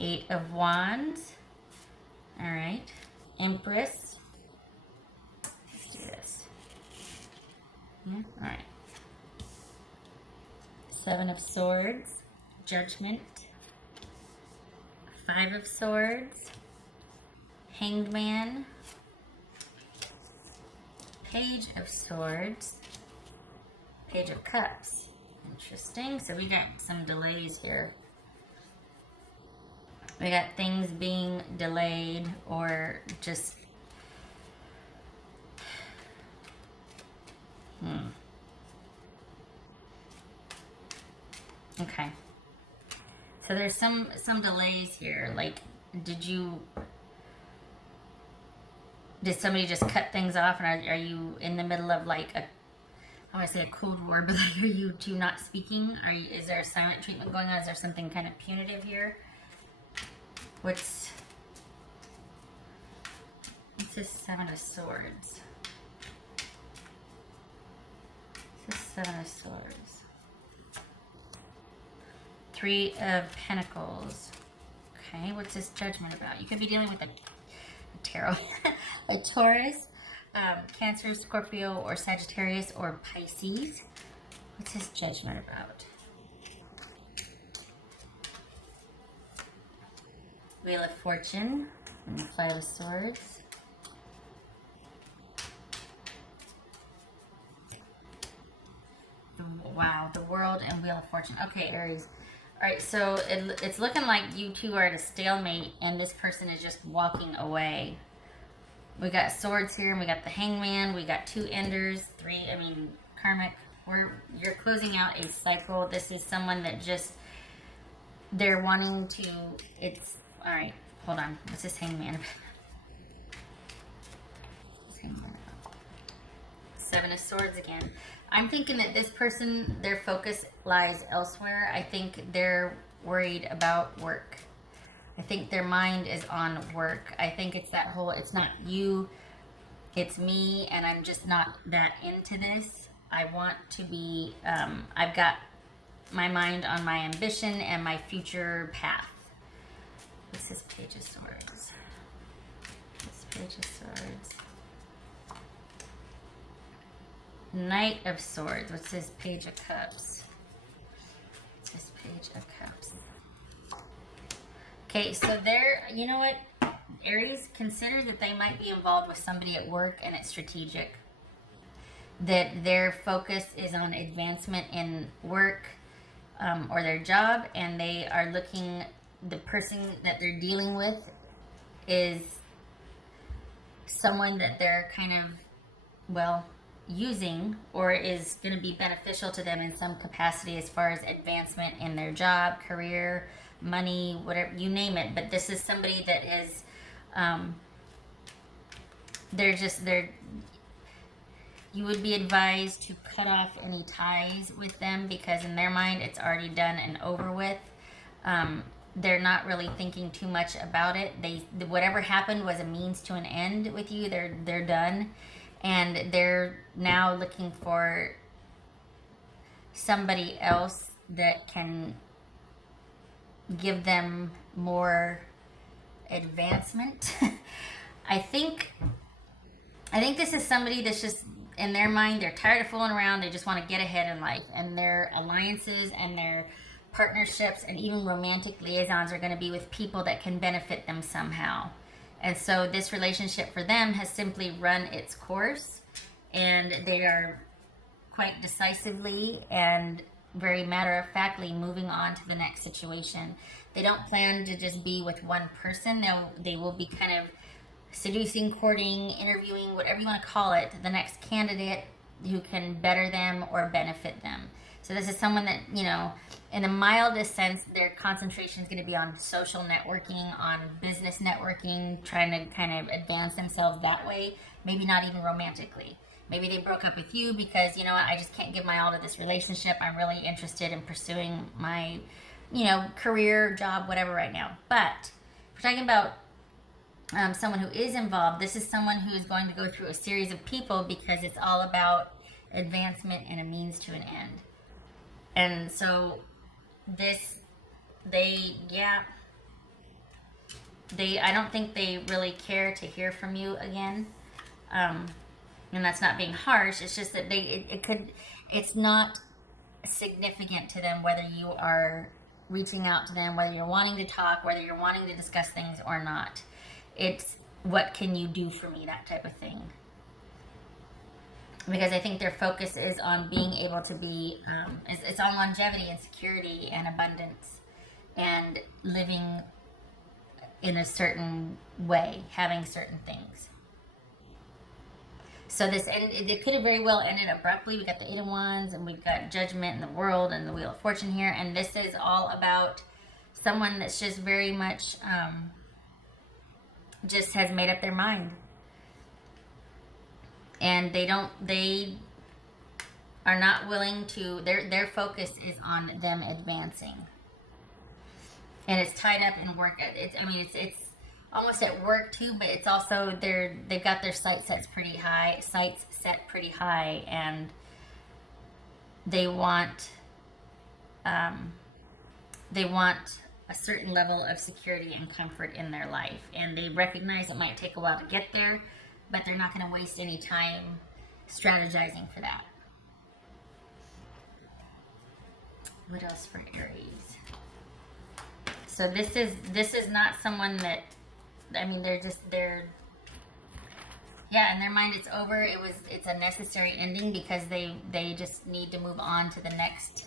Eight of Wands. All right. Empress. Let's do this. Yeah. All right. Seven of Swords. Judgment. Five of Swords. Hanged Man. Page of Swords. Page of Cups. Interesting. So we got some delays here. We got things being delayed or just... Okay. So there's some delays here. Like, did somebody just cut things off, and are you in the middle of like a, I want to say a cold war, but like, are you two not speaking? Is there a silent treatment going on? Is there something kind of punitive here? What's this Seven of Swords? This is Seven of Swords. Three of Pentacles. Okay, what's this Judgment about? You could be dealing with a tarot, a Taurus, Cancer, Scorpio, or Sagittarius, or Pisces. What's his Judgment about? Wheel of Fortune and Five of Swords. Wow, the World and Wheel of Fortune. Okay, Aries. All right, so it's looking like you two are at a stalemate, and this person is just walking away. We got Swords here, and we got the Hangman. We got two Enders, karmic. You're closing out a cycle. This is someone that just, they're wanting to, all right, hold on. What's this Hangman? Seven of Swords again. I'm thinking that this person, their focus lies elsewhere. I think they're worried about work. I think their mind is on work. I think it's that whole, it's not you, it's me, and I'm just not that into this. I want to be, I've got my mind on my ambition and my future path. What's this Page of Swords? This Page of Swords. Knight of Swords. What's this Page of Cups? What's this Page of Cups? Okay, so there, you know what? Aries, consider that they might be involved with somebody at work and it's strategic. That their focus is on advancement in work or their job, and they are looking, the person that they're dealing with is someone that they're kind of, well, using or is going to be beneficial to them in some capacity as far as advancement in their job, career, money, whatever, you name it. But this is somebody that is, you would be advised to cut off any ties with them, because in their mind it's already done and over with. They're not really thinking too much about it. Whatever happened was a means to an end with you. They're done. And they're now looking for somebody else that can give them more advancement. I think this is somebody that's just, in their mind, they're tired of fooling around. They just want to get ahead in life. And their alliances and their partnerships and even romantic liaisons are going to be with people that can benefit them somehow. And so this relationship for them has simply run its course, and they are quite decisively and very matter-of-factly moving on to the next situation. They don't plan to just be with one person. They will be kind of seducing, courting, interviewing, whatever you want to call it, the next candidate who can better them or benefit them. So this is someone that, you know, in the mildest sense, their concentration is going to be on social networking, on business networking, trying to kind of advance themselves that way. Maybe not even romantically. Maybe they broke up with you because, you know what, I just can't give my all to this relationship. I'm really interested in pursuing my, you know, career, job, whatever right now. But if we're talking about someone who is involved, this is someone who is going to go through a series of people, because it's all about advancement and a means to an end. And so I don't think they really care to hear from you again. Um, and that's not being harsh. It's just that it's not significant to them whether you are reaching out to them, whether you're wanting to talk, whether you're wanting to discuss things or not. It's what can you do for me, that type of thing. Because I think their focus is on being able to be, it's on longevity and security and abundance and living in a certain way, having certain things. So it could have very well ended abruptly. We got the Eight of Wands, and we've got Judgment in the World, and the Wheel of Fortune here. And this is all about someone that's just very much just has made up their mind, and they are not willing to. Their focus is on them advancing, and it's tied up in work. It's almost at work too, but it's also they've got their sights set pretty high, and they want um, they want a certain level of security and comfort in their life, and they recognize it might take a while to get there, but they're not going to waste any time strategizing for that. What else for Aries? So this is not someone that, they're yeah, in their mind it's over. It's a necessary ending because they just need to move on to the next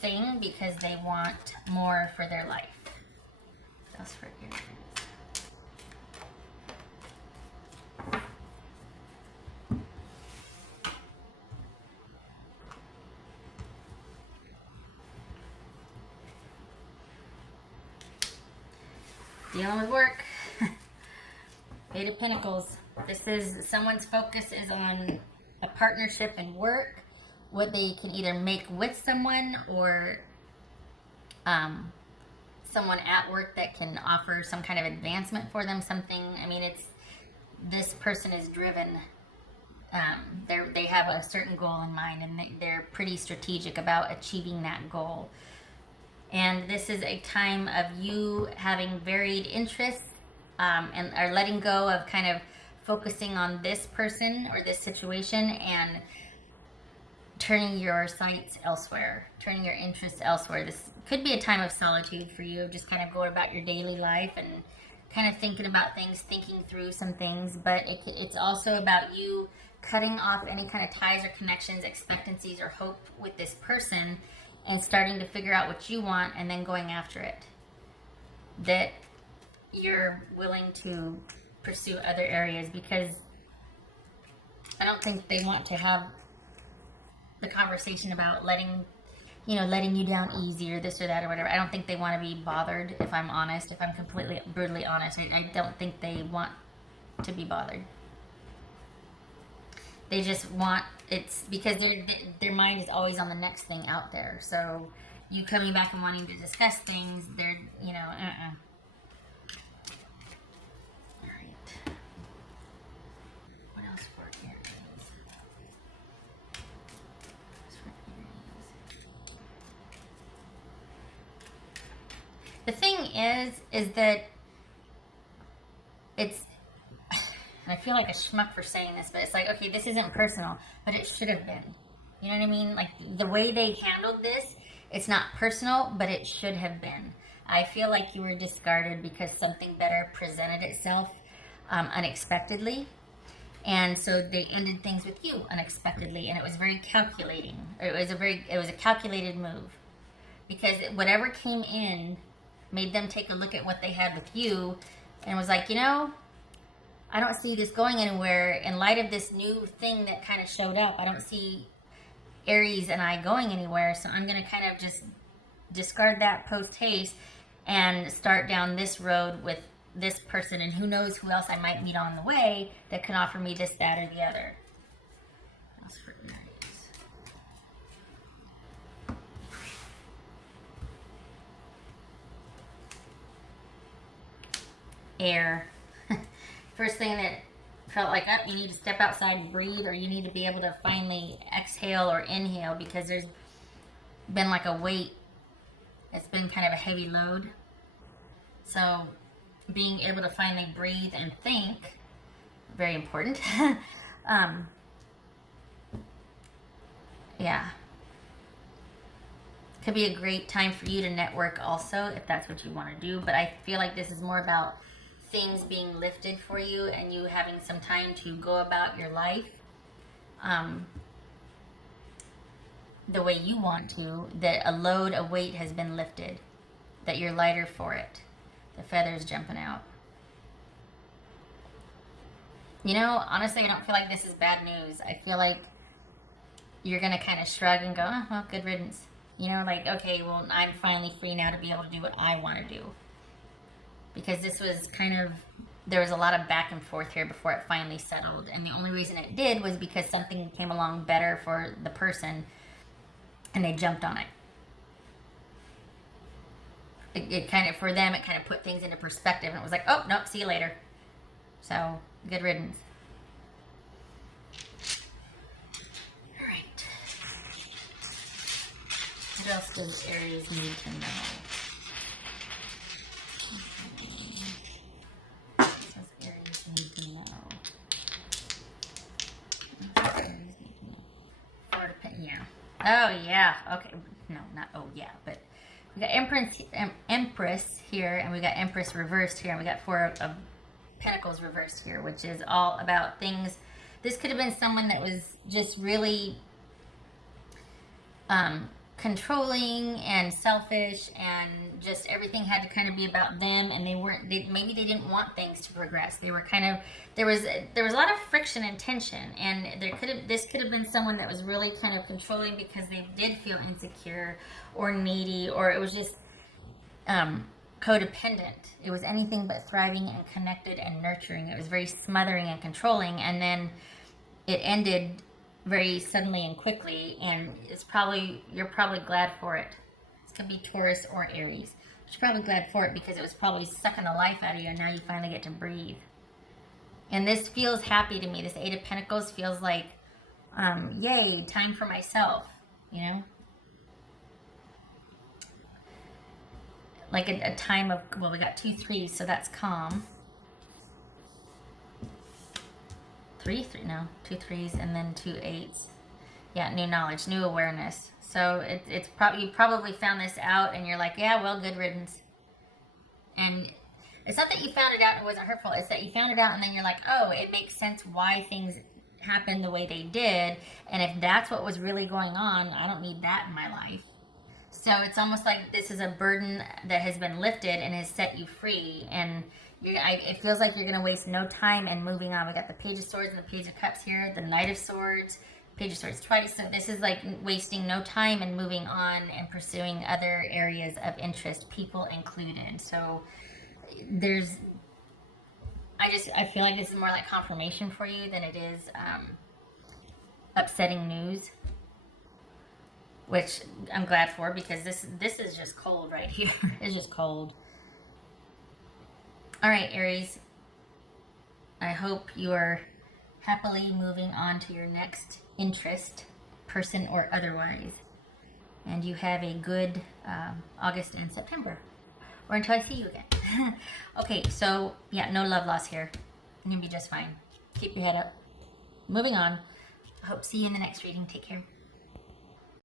thing because they want more for their life. What else for Aries? Dealing with work. Eight of Pentacles. This is someone's focus is on a partnership and work, what they can either make with someone or someone at work that can offer some kind of advancement for them. Something. This person is driven. They have a certain goal in mind, and they're pretty strategic about achieving that goal. And this is a time of you having varied interests, and are letting go of kind of focusing on this person or this situation and turning your sights elsewhere, turning your interests elsewhere. This could be a time of solitude for you, just kind of going about your daily life and kind of thinking about things, thinking through some things. But it's also about you cutting off any kind of ties or connections, expectancies, or hope with this person and starting to figure out what you want and then going after it. That you're willing to pursue other areas because I don't think they want to have the conversation about letting you down easy or this or that or whatever. I don't think they want to be bothered, if I'm honest. If I'm completely, brutally honest, I don't think they want to be bothered. They just want, it's because their mind is always on the next thing out there. So you coming back and wanting to discuss things, they're, All right. What else for Aries? The thing is that it's, and I feel like a schmuck for saying this, but it's like, okay, this isn't personal, but it should have been. You know what I mean? Like the way they handled this, it's not personal, but it should have been. I feel like you were discarded because something better presented itself unexpectedly. And so they ended things with you unexpectedly, and it was very calculating. It was a calculated move because whatever came in made them take a look at what they had with you and was like, I don't see this going anywhere. In light of this new thing that kind of showed up, I don't see Aries and I going anywhere. So I'm going to kind of just discard that post haste and start down this road with this person. And who knows who else I might meet on the way that can offer me this, that, or the other. That's for Aries. Air. First thing that felt like, you need to step outside and breathe, or you need to be able to finally exhale or inhale because there's been like a weight. It's been kind of a heavy load. So being able to finally breathe and think, very important. Yeah. Could be a great time for you to network also, if that's what you want to do. But I feel like this is more about things being lifted for you and you having some time to go about your life the way you want to, that a weight has been lifted, that you're lighter for it. The feathers jumping out. You know, honestly, I don't feel like this is bad news. I feel like you're going to kind of shrug and go, oh, well, good riddance. You know, like, okay, well, I'm finally free now to be able to do what I want to do. Because this was kind of, there was a lot of back and forth here before it finally settled. And the only reason it did was because something came along better for the person and they jumped on it. It kind of, for them, it kind of put things into perspective. And it was like, oh, nope, see you later. So, good riddance. All right. What else does Aries need to know? What does Aries need to know? What does Aries need to know? Yeah. Oh, yeah. Okay. No, not oh, yeah, but we got Empress here, and we got Empress reversed here, and we got Four of Pentacles reversed here, which is all about things. This could have been someone that was just really controlling and selfish, and just everything had to kind of be about them, and maybe they didn't want things to progress. They were kind of, there was a lot of friction and tension, and this could have been someone that was really kind of controlling because they did feel insecure or needy, or it was just codependent. It was anything but thriving and connected and nurturing. It was very smothering and controlling, and then it ended very suddenly and quickly, and you're probably glad for it. This could be Taurus or Aries. You're probably glad for it because it was probably sucking the life out of you, and now you finally get to breathe. And this feels happy to me. This Eight of Pentacles feels like, yay, time for myself, you know? Like a time of, well, we got 2 3s, so that's calm. 2 3s, and then 2 8s. Yeah, new knowledge, new awareness. So it's probably, you probably found this out, and you're like, yeah, well, good riddance. And it's not that you found it out and it wasn't hurtful. It's that you found it out, and then you're like, oh, it makes sense why things happened the way they did. And if that's what was really going on, I don't need that in my life. So it's almost like this is a burden that has been lifted and has set you free. And it feels like you're going to waste no time in moving on. We got the Page of Swords and the Page of Cups here, the Knight of Swords, Page of Swords twice. So this is like wasting no time and moving on and pursuing other areas of interest, people included. So I feel like this is more like confirmation for you than it is upsetting news, which I'm glad for, because this is just cold right here. It's just cold. All right, Aries. I hope you are happily moving on to your next interest, person or otherwise. And you have a good August and September. Or until I see you again. Okay, so yeah, no love loss here. You're going to be just fine. Keep your head up. Moving on. I hope to see you in the next reading. Take care.